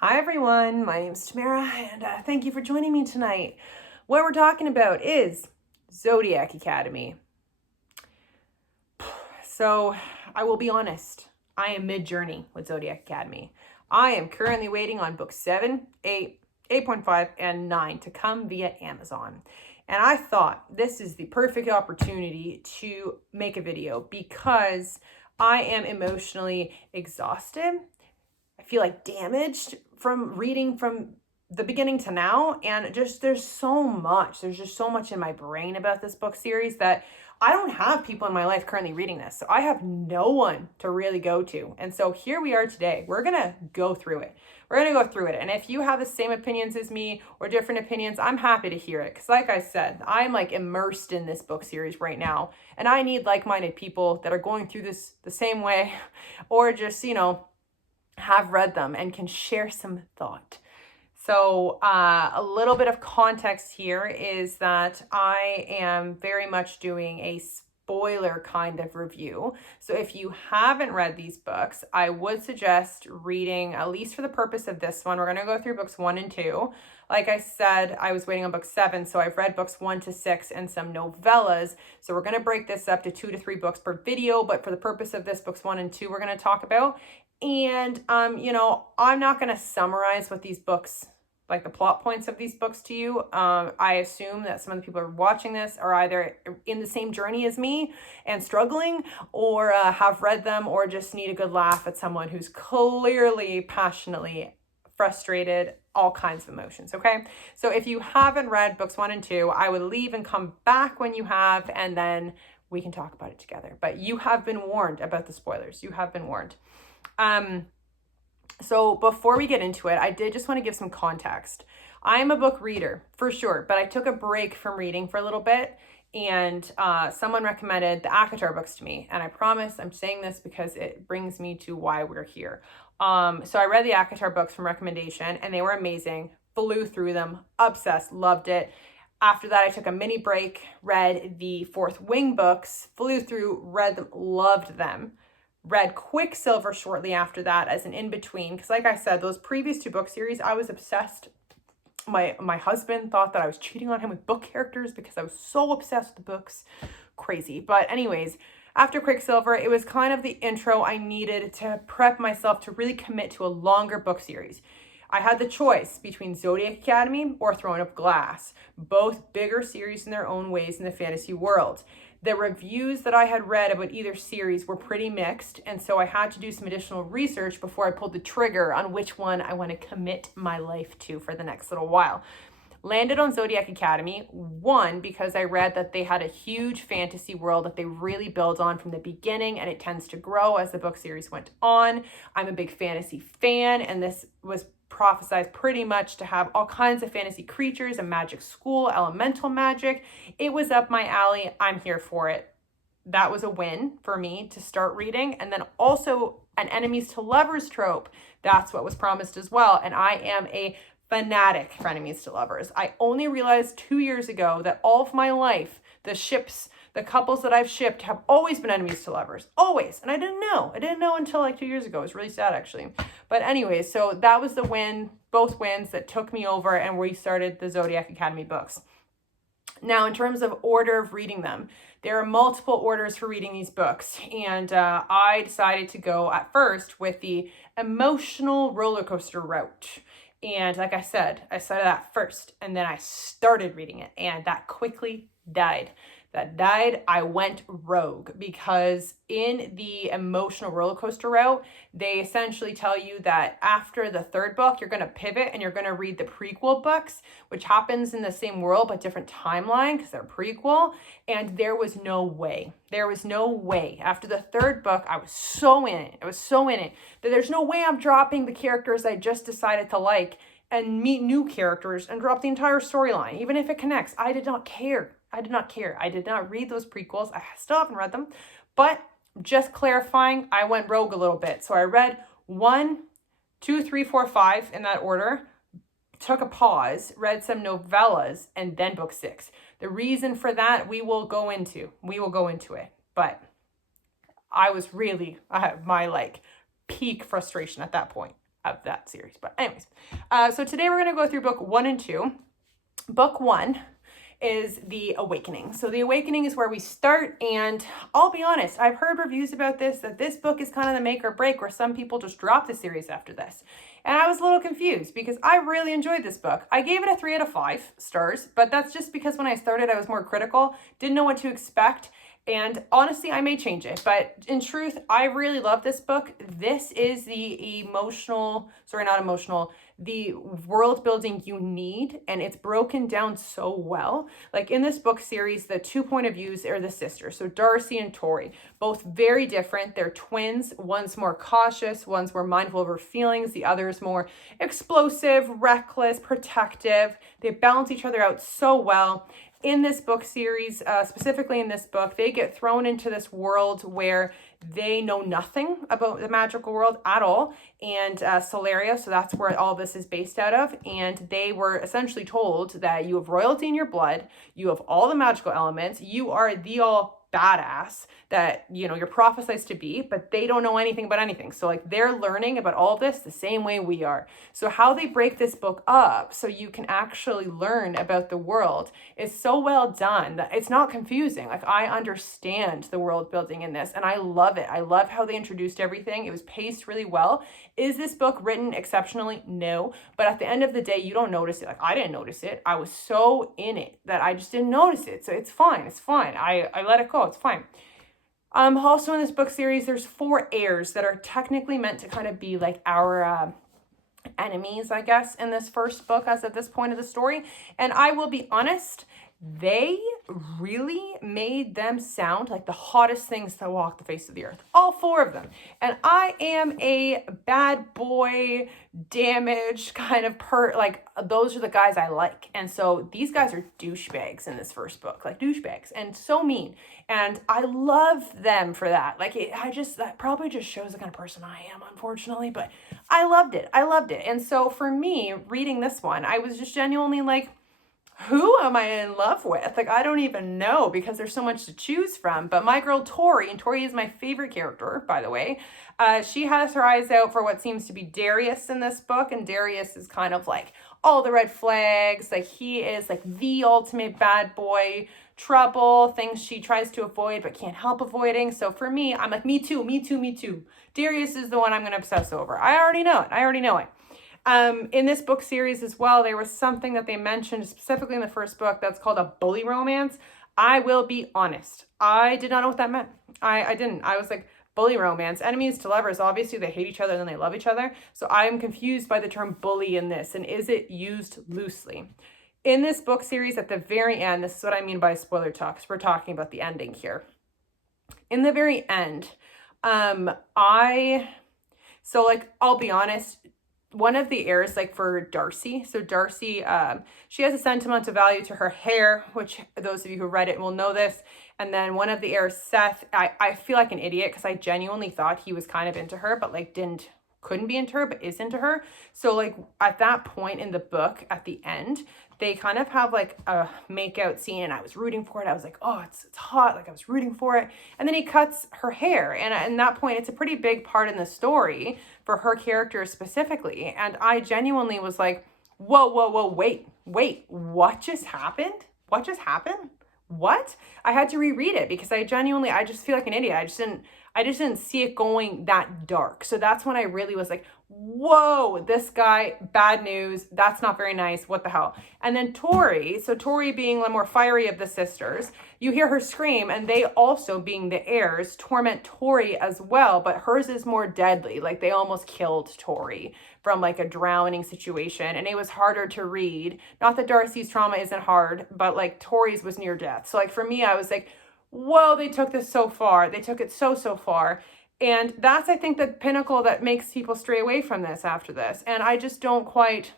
Hi everyone, my name's Tamara and thank you for joining me tonight. What we're talking about is Zodiac Academy. So I will be honest, I am mid-journey with Zodiac Academy. I am currently waiting on books 7, 8, 8.5, and 9 to come via Amazon. And I thought this is the perfect opportunity to make a video because I am emotionally exhausted. I feel like damaged from reading from the beginning to now. And there's just so much in my brain about this book series that I don't have people in my life currently reading this. So I have no one to really go to. And so here we are today. We're going to go through it. We're going to go through it. And if you have the same opinions as me or different opinions, I'm happy to hear it. Because like I said, I'm like immersed in this book series right now. And I need like-minded people that are going through this the same way or just, have read them and can share some thought. So a little bit of context here is that I am very much doing a spoiler kind of review. So if you haven't read these books, I would suggest reading, at least for the purpose of this one. We're going to go through books 1 and 2. Like I said, I was waiting on book 7, so I've read books 1 to 6 and some novellas. So we're going to break this up to 2 to 3 books per video, but for the purpose of this, books 1 and 2 we're going to talk about. And, I'm not going to summarize what these books, like the plot points of these books to you. I assume that some of the people who are watching this are either in the same journey as me and struggling, or have read them, or just need a good laugh at someone who's clearly, passionately frustrated, all kinds of emotions, okay? So if you haven't read books 1 and 2, I would leave and come back when you have, and then we can talk about it together. But you have been warned about the spoilers. You have been warned. So before we get into it, I did just want to give some context. I am a book reader for sure, but I took a break from reading for a little bit, and someone recommended the ACOTAR books to me. And I promise I'm saying this because it brings me to why we're here. So I read the ACOTAR books from recommendation and they were amazing. Flew through them, obsessed, loved it. After that, I took a mini break, read the Fourth Wing books, flew through, read them, loved them. Read Quicksilver shortly after that as an in-between, because like I said, those previous 2 book series, I was obsessed. My husband thought that I was cheating on him with book characters because I was so obsessed with the books. Crazy. But anyways, after Quicksilver, it was kind of the intro I needed to prep myself to really commit to a longer book series. I had the choice between Zodiac Academy or Throne of Glass, both bigger series in their own ways in the fantasy world. The reviews that I had read about either series were pretty mixed, and so I had to do some additional research before I pulled the trigger on which one I want to commit my life to for the next little while. Landed on Zodiac Academy, 1, because I read that they had a huge fantasy world that they really build on from the beginning, and it tends to grow as the book series went on. I'm a big fantasy fan, and this was prophesized pretty much to have all kinds of fantasy creatures, a magic school, elemental magic. It was up my alley. I'm here for it. That was a win for me to start reading. And then also an enemies to lovers trope. That's what was promised as well. And I am a fanatic for enemies to lovers. I only realized 2 years ago that all of my life, the couples that I've shipped have always been enemies to lovers. Always. And I didn't know. I didn't know until like 2 years ago. It was really sad, actually. But anyway, so that was the win, both wins that took me over, and we started the Zodiac Academy books. Now, in terms of order of reading them, there are multiple orders for reading these books. And I decided to go at first with the emotional roller coaster route. And like I said, I started that first, and then I started reading it, and that quickly died. I went rogue, because in the emotional roller coaster route, they essentially tell you that after the 3rd book, you're going to pivot and you're going to read the prequel books, which happens in the same world but different timeline because they're prequel. And there was no way. After the 3rd book, I was so in it. That there's no way I'm dropping the characters I just decided to like and meet new characters and drop the entire storyline, even if it connects. I did not care. I did not read those prequels. I still haven't read them. But just clarifying, I went rogue a little bit. So I read 1, 2, 3, 4, 5 in that order, took a pause, read some novellas, and then book 6. The reason for that we will go into it. But I had my peak frustration at that point. of that series. But anyways, so today we're going to go through book 1 and 2. Book 1 is The Awakening. So The Awakening is where we start, and I'll be honest, I've heard reviews about this, that this book is kind of the make or break, where some people just drop the series after this. And I was a little confused because I really enjoyed this book. I gave it a 3 out of 5 stars, but that's just because when I started, I was more critical, didn't know what to expect. And honestly, I may change it, but in truth, I really love this book. This is the the world building you need, and it's broken down so well. Like in this book series, the 2 point of views are the sisters. So Darcy and Tori, both very different. They're twins. One's more cautious, one's more mindful of her feelings. The other is more explosive, reckless, protective. They balance each other out so well. In this book series, specifically in this book, they get thrown into this world where they know nothing about the magical world at all. And Solaria, so that's where all this is based out of. And they were essentially told that you have royalty in your blood, you have all the magical elements, you are the all badass that, you know, you're prophesized to be, but they don't know anything about anything. So like they're learning about all of this the same way we are. So how they break this book up so you can actually learn about the world is so well done that it's not confusing. Like I understand the world building in this and I love it. I love how they introduced everything. It was paced really well. Is this book written exceptionally? No. But at the end of the day, you don't notice it. Like I didn't notice it. I was so in it that I just didn't notice it. So it's fine. It's fine. I let it go. It's fine. Also in this book series, there's 4 heirs that are technically meant to kind of be like our enemies, I guess, in this first book as of this point of the story. And I will be honest, they really made them sound like the hottest things that walk the face of the earth. All 4 of them. And I am a bad boy, damaged kind of like those are the guys I like. And so these guys are douchebags in this first book, like douchebags and so mean. And I love them for that. Like that probably just shows the kind of person I am, unfortunately, but I loved it. I loved it. And so for me, reading this one, I was just genuinely like, who am I in love with? Like, I don't even know because there's so much to choose from. But my girl Tori, and Tori is my favorite character, by the way, she has her eyes out for what seems to be Darius in this book. And Darius is kind of like all the red flags. Like he is like the ultimate bad boy, trouble, things she tries to avoid but can't help avoiding. So for me, I'm like, me too, me too, me too. Darius is the one I'm going to obsess over. I already know it. I already know it. In this book series as well, there was something that they mentioned specifically in the first book that's called a bully romance. I will be honest. I did not know what that meant. I didn't. I was like, bully romance, enemies to lovers. Obviously, they hate each other and then they love each other. So I'm confused by the term bully in this. And is it used loosely? In this book series, at the very end, this is what I mean by spoiler talk, because we're talking about the ending here. In the very end, I'll be honest, one of the heirs, like for Darcy, so Darcy, she has a sentimental value to her hair, which those of you who read it will know this. And then one of the heirs, Seth, I feel like an idiot because I genuinely thought he was kind of into her, but like couldn't be into her, but is into her. So like at that point in the book, at the end, they kind of have like a make-out scene and I was rooting for it. I was like, oh, it's hot. Like I was rooting for it. And then he cuts her hair. And at that point, it's a pretty big part in the story for her character specifically. And I genuinely was like, whoa, wait, what just happened? What just happened? What? I had to reread it because I just feel like an idiot. I just didn't see it going that dark. So that's when I really was like, whoa, this guy, bad news. That's not very nice. What the hell? And then Tori, so Tori being the more fiery of the sisters, you hear her scream and they also being the heirs torment Tori as well, but hers is more deadly. Like they almost killed Tori from like a drowning situation and it was harder to read. Not that Darcy's trauma isn't hard, but like Tori's was near death. So like for me, I was like, whoa, they took this so far. They took it so far. And that's, I think, the pinnacle that makes people stray away from this after this. And I just don't quite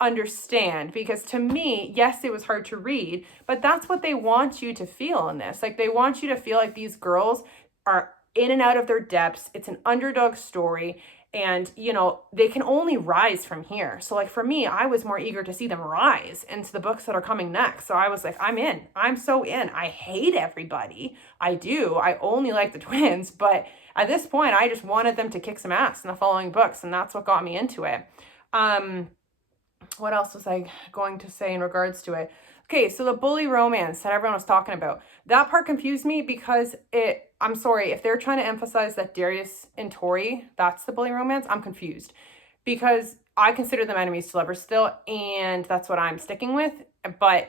understand because to me, yes, it was hard to read, but that's what they want you to feel in this. Like they want you to feel like these girls are in and out of their depths. It's an underdog story. And, you know, they can only rise from here. So like for me, I was more eager to see them rise into the books that are coming next. So I was like, I'm in. I'm so in. I hate everybody. I do. I only like the twins. But at this point, I just wanted them to kick some ass in the following books. And that's what got me into it. What else was I going to say in regards to it? Okay, so the bully romance that everyone was talking about, that part confused me because I'm sorry, if they're trying to emphasize that Darius and Tori, that's the bully romance, I'm confused. Because I consider them enemies to lovers still, and that's what I'm sticking with. But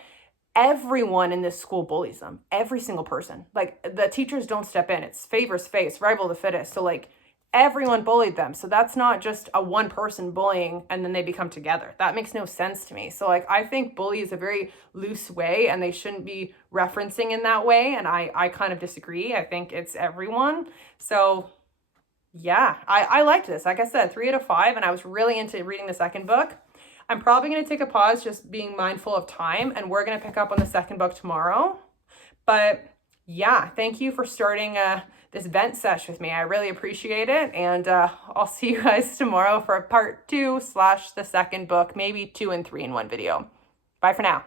everyone in this school bullies them. Every single person. Like, the teachers don't step in. It's favors face, rival the fittest. So, like, everyone bullied them. So that's not just a one person bullying and then they become together. That makes no sense to me. So like, I think bully is a very loose way and they shouldn't be referencing in that way. And I kind of disagree. I think it's everyone. So yeah, I liked this. Like I said, 3 out of 5, and I was really into reading the second book. I'm probably going to take a pause, just being mindful of time, and we're going to pick up on the second book tomorrow. But yeah, thank you for starting this vent sesh with me. I really appreciate it. And I'll see you guys tomorrow for part 2 / the second book, maybe 2 and 3 in one video. Bye for now.